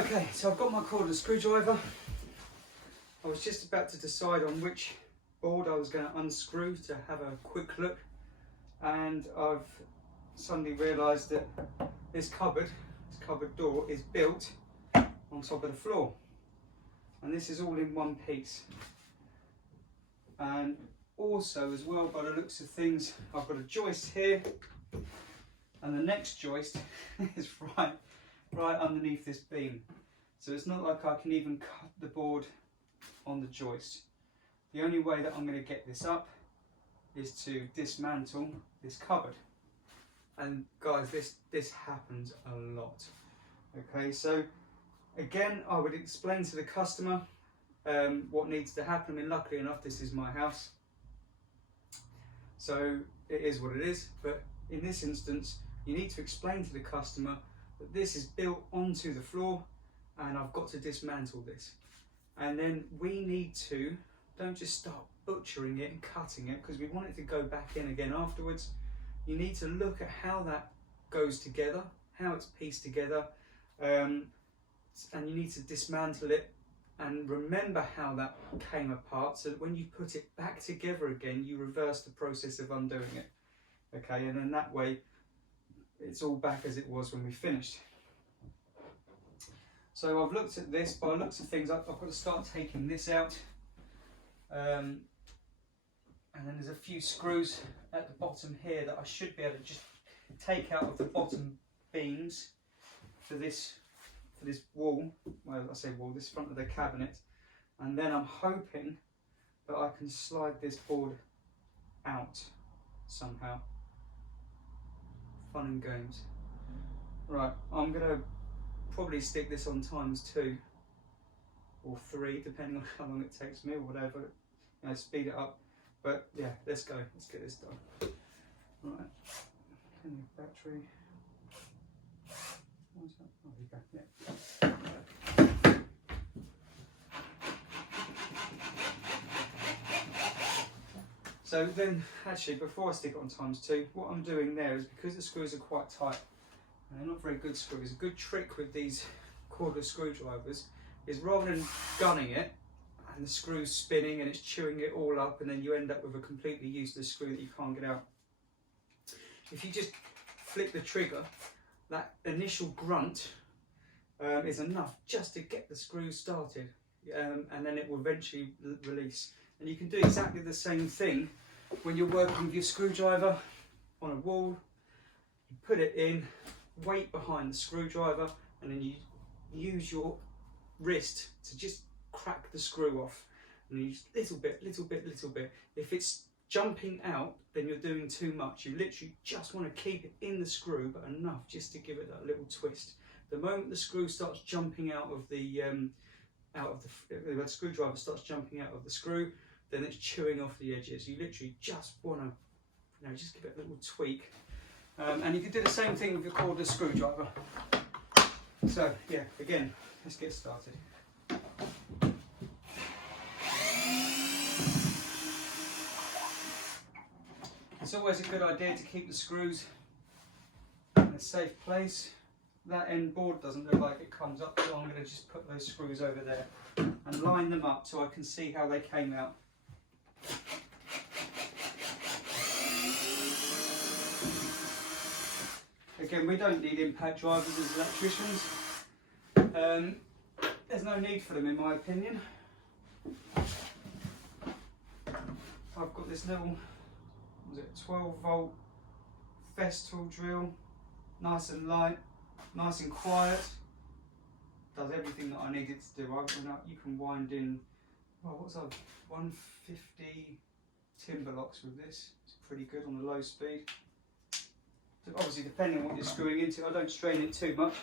Okay, so I've got my cordless screwdriver. I was just about to decide on which board I was going to unscrew to have a quick look, and I've suddenly realised that this cupboard door is built on top of the floor, and this is all in one piece. And also as well, by the looks of things, I've got a joist here, and the next joist is right underneath this beam. So it's not like I can even cut the board on the joist. The only way that I'm going to get this up is to dismantle this cupboard. And guys, this happens a lot. Okay, so again, I would explain to the customer what needs to happen. I mean, luckily enough, this is my house, so it is what it is. But in this instance, you need to explain to the customer that this is built onto the floor and I've got to dismantle this. And then we need to, don't just start butchering it and cutting it, because we want it to go back in again afterwards. You need to look at how that goes together, how it's pieced together, and you need to dismantle it and remember how that came apart, so that when you put it back together again, you reverse the process of undoing it. Okay, and then that way it's all back as it was when we finished. So I've looked at this, by looks of things, I've got to start taking this out. And then there's a few screws at the bottom here that I should be able to just take out of the bottom beams for this wall. Well, I say wall, this front of the cabinet. And then I'm hoping that I can slide this board out somehow. Fun and games. Right, I'm going to probably stick this on ×2 or 3, depending on how long it takes me or whatever. You know, speed it up. But yeah, let's go. Let's get this done. Right. Battery. What's that? Oh, here we go. Yeah. So then, actually, before I stick it on ×2, what I'm doing there is, because the screws are quite tight, and they're not very good screws, a good trick with these cordless screwdrivers is, rather than gunning it and the screw's spinning and it's chewing it all up, and then you end up with a completely useless screw that you can't get out, if you just flick the trigger, that initial grunt is enough just to get the screw started, and then it will eventually release. And you can do exactly the same thing when you're working with your screwdriver on a wall. You put it in, weight behind the screwdriver, and then you use your wrist to just crack the screw off. And you use little bit. If it's jumping out, then you're doing too much. You literally just want to keep it in the screw, but enough just to give it that little twist. The moment the screw starts jumping out of the screwdriver starts jumping out of the screw, then it's chewing off the edges. You literally just want to, just give it a little tweak. And you can do the same thing with your cordless screwdriver. So yeah, again, let's get started. It's always a good idea to keep the screws in a safe place. That end board doesn't look like it comes up, so I'm going to just put those screws over there and line them up so I can see how they came out. Again, we don't need impact drivers as electricians. There's no need for them, in my opinion. I've got this little, 12-volt Festool drill, nice and light, nice and quiet. Does everything that I need it to do. You can wind in, well, what's that, 150 timber locks with this. It's pretty good on the low speed. Obviously, depending on what you're screwing into, I don't strain it too much.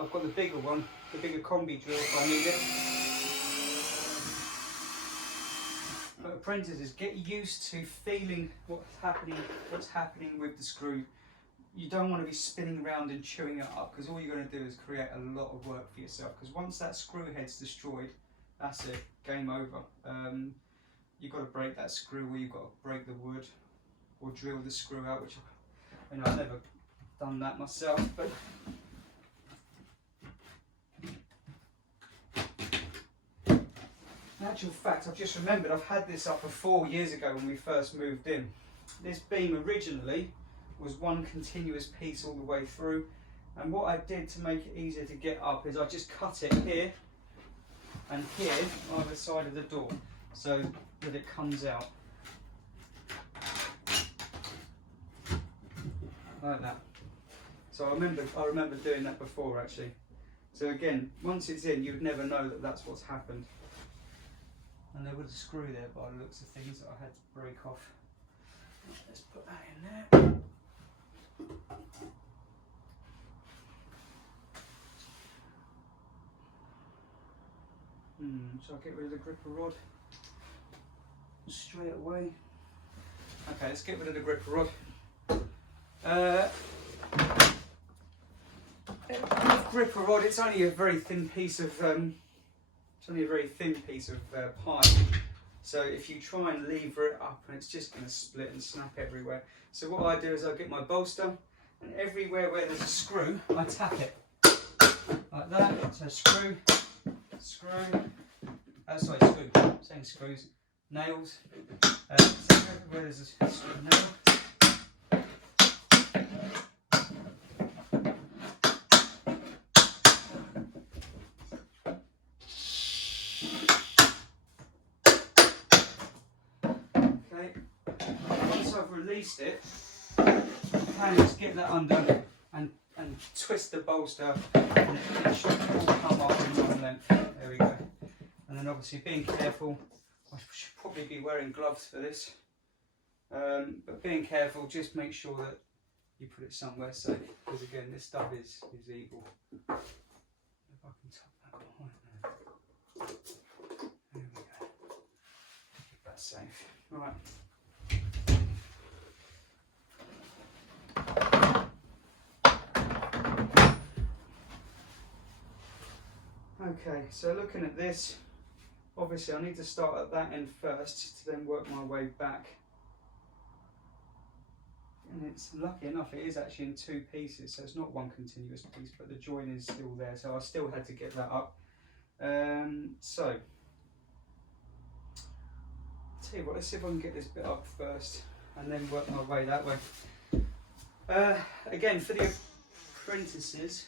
I've got the bigger one, the bigger combi drill if I need it. But apprentices, get used to feeling what's happening with the screw. You don't want to be spinning around and chewing it up, because all you're going to do is create a lot of work for yourself. Because once that screw head's destroyed, that's it, game over. You've got to break that screw, or you've got to break the wood, or drill the screw out, which I've never done that myself, but In actual fact, I've just remembered I've had this up 4 years ago when we first moved in. This beam originally was one continuous piece all the way through, and what I did to make it easier to get up is I just cut it here and here on the side of the door so that it comes out like that. So I remember doing that before actually. So again, once it's in, you'd never know that that's what's happened. And there was a screw there by the looks of things that I had to break off. Let's put that in there. So I'll get rid of the gripper rod straight away. Okay, let's get rid of the gripper rod. Gripper rod, it's only a very thin piece of pipe. So if you try and lever it up, and it's just going to split and snap everywhere. So what I do is I get my bolster, and everywhere where there's a screw, I tap it like that. So screw, saying screws, nails. So everywhere there's a screw nail. Released it, you can just get that under and twist the bolster, and it should all come off in one length. There we go. And then obviously being careful, I should probably be wearing gloves for this, but being careful, just make sure that you put it somewhere safe, because again this stuff is evil. If I can tuck that behind there. There we go. Keep that safe. Right. Okay, so looking at this, obviously I need to start at that end first to then work my way back. And it's lucky enough, it is actually in 2 pieces, so it's not one continuous piece, but the join is still there, so I still had to get that up. So, I'll tell you what, let's see if I can get this bit up first and then work my way that way. Again, for the apprentices,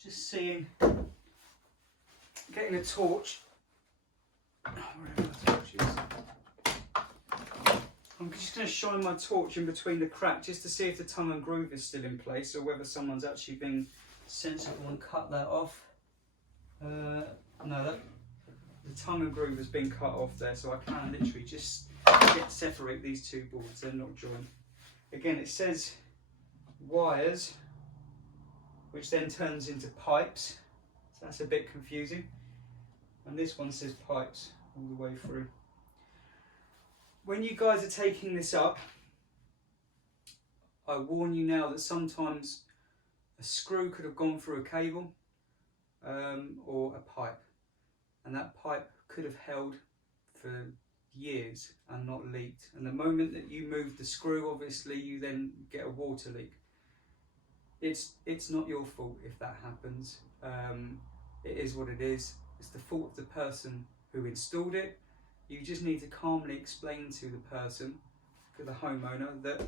just seeing, getting a torch. Wherever the torch is. I'm just going to shine my torch in between the crack just to see if the tongue and groove is still in place, or whether someone's actually been sensible and cut that off. No, the tongue and groove has been cut off there, so I can literally just separate these 2 boards. They're not joined. Again, it says wires, which then turns into pipes, so that's a bit confusing. And this one says pipes all the way through. When you guys are taking this up, I warn you now that sometimes a screw could have gone through a cable or a pipe, and that pipe could have held for years and not leaked. And the moment that you move the screw, obviously you then get a water leak. It's not your fault if that happens. It is what it is. It's the fault of the person who installed it. You just need to calmly explain to the person, to the homeowner, that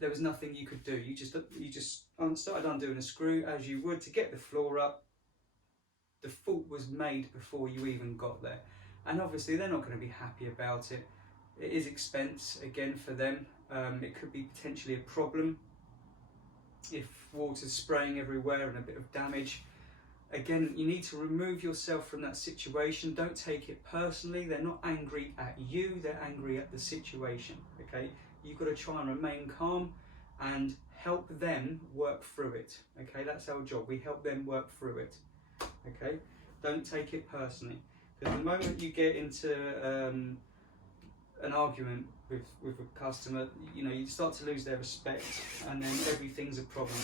there was nothing you could do. You just started undoing a screw as you would to get the floor up. The fault was made before you even got there, and obviously they're not going to be happy about it. It is expense again for them. It could be potentially a problem if water's spraying everywhere and a bit of damage. Again, you need to remove yourself from that situation. Don't take it personally. They're not angry at you, they're angry at the situation. Okay, you've got to try and remain calm and help them work through it. Okay, that's our job. We help them work through it. Okay, don't take it personally, because the moment you get into an argument with a customer, you start to lose their respect, and then everything's a problem.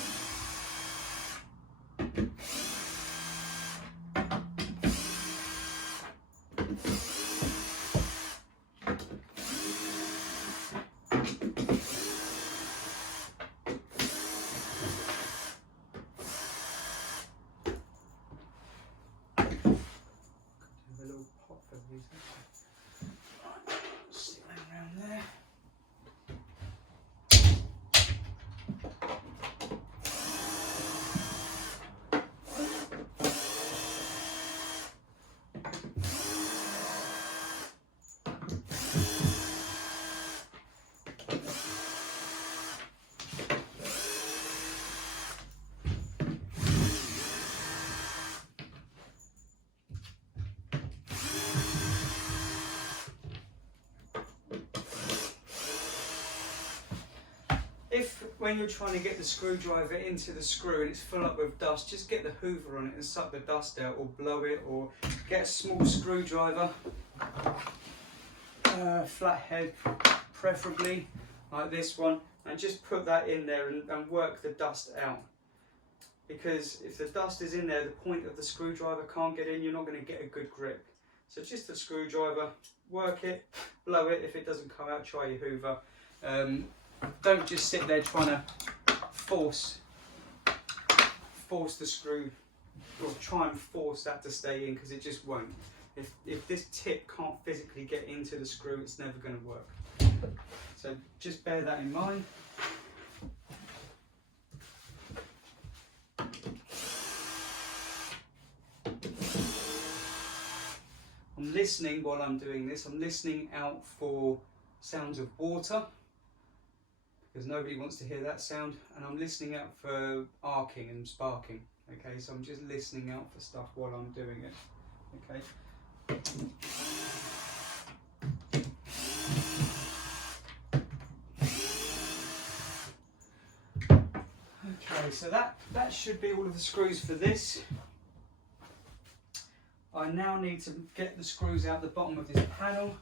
if when you're trying to get the screwdriver into the screw and it's full up with dust, just get the hoover on it and suck the dust out, or blow it, or get a small screwdriver, flathead preferably, like this one, and just put that in there and work the dust out. Because if the dust is in there, the point of the screwdriver can't get in, you're not going to get a good grip. So just a screwdriver, work it, blow it. If it doesn't come out, try your hoover. Don't just sit there trying to force the screw, or try and force that to stay in, because it just won't. If this tip can't physically get into the screw, it's never going to work. So just bear that in mind. I'm listening while I'm doing this. I'm listening out for sounds of water, because nobody wants to hear that sound, and I'm listening out for arcing and sparking. Okay, so I'm just listening out for stuff while I'm doing it. Okay. Okay, so that should be all of the screws for this. I now need to get the screws out the bottom of this panel.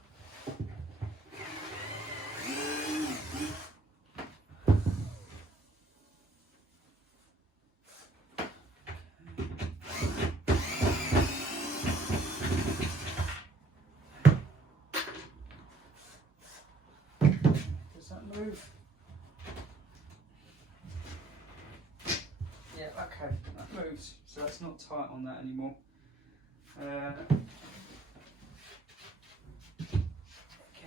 Does that move? Yeah, okay, that moves. So that's not tight on that anymore. Again,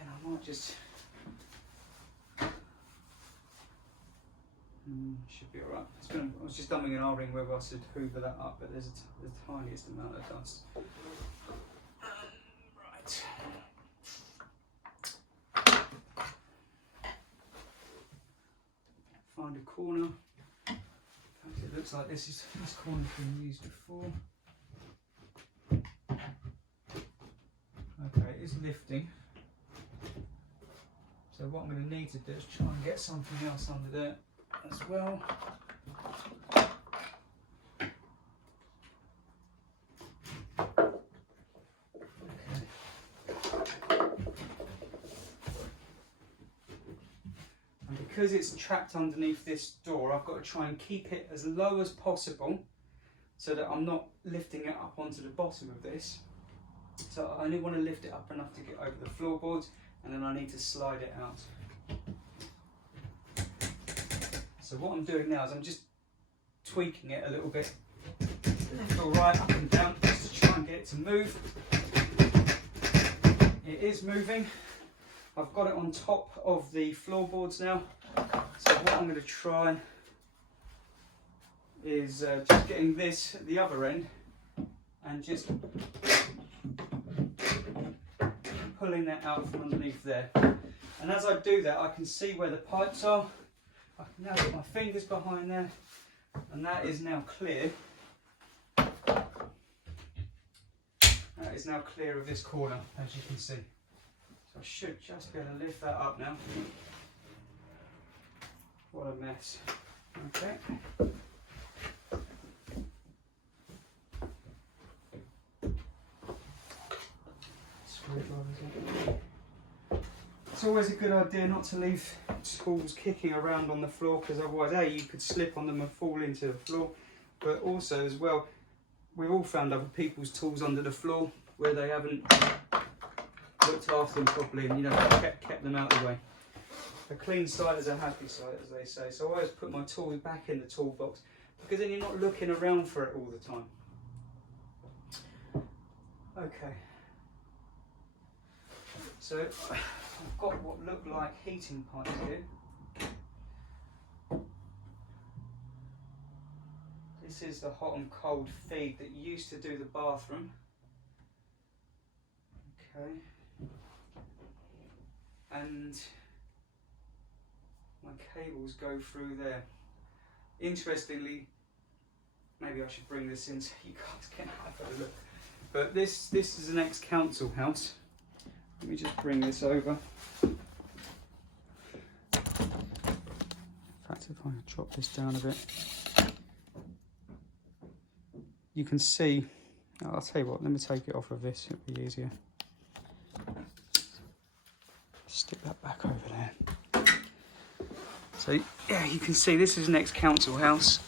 I might just should be alright. I was just dumbing and ahhing whether I should hoover that up, but there's the tiniest amount of dust. Right. Find a corner. It looks like this corner's been used before. Okay, it is lifting. So what I'm going to need to do is try and get something else under there as well. And because it's trapped underneath this door, I've got to try and keep it as low as possible so that I'm not lifting it up onto the bottom of this. So I only want to lift it up enough to get over the floorboards, and then I need to slide it out. So what I'm doing now is I'm just tweaking it a little bit, left or right, up and down, just to try and get it to move. It is moving. I've got it on top of the floorboards now. So what I'm going to try is just getting this at the other end and just pulling that out from underneath there. And as I do that, I can see where the pipes are. I can now put my fingers behind there, and that is now clear. That is now clear of this corner, as you can see. So I should just be able to lift that up now. What a mess. Okay. It's always a good idea not to leave tools kicking around on the floor, because otherwise A, you could slip on them and fall into the floor, but also as well, we've all found other people's tools under the floor where they haven't looked after them properly and kept them out of the way. A clean sight is a happy sight, as they say, so I always put my tools back in the toolbox, because then you're not looking around for it all the time. Okay. So I've got what look like heating pipes here. This is the hot and cold feed that used to do the bathroom. Okay. And my cables go through there. Interestingly, maybe I should bring this in so you guys can have a look. But this is an ex-council house. Let me just bring this over. if I drop this down a bit. You can see, I'll tell you what, let me take it off of this, it'll be easier. Stick that back over there. So yeah, you can see this is an ex-council house.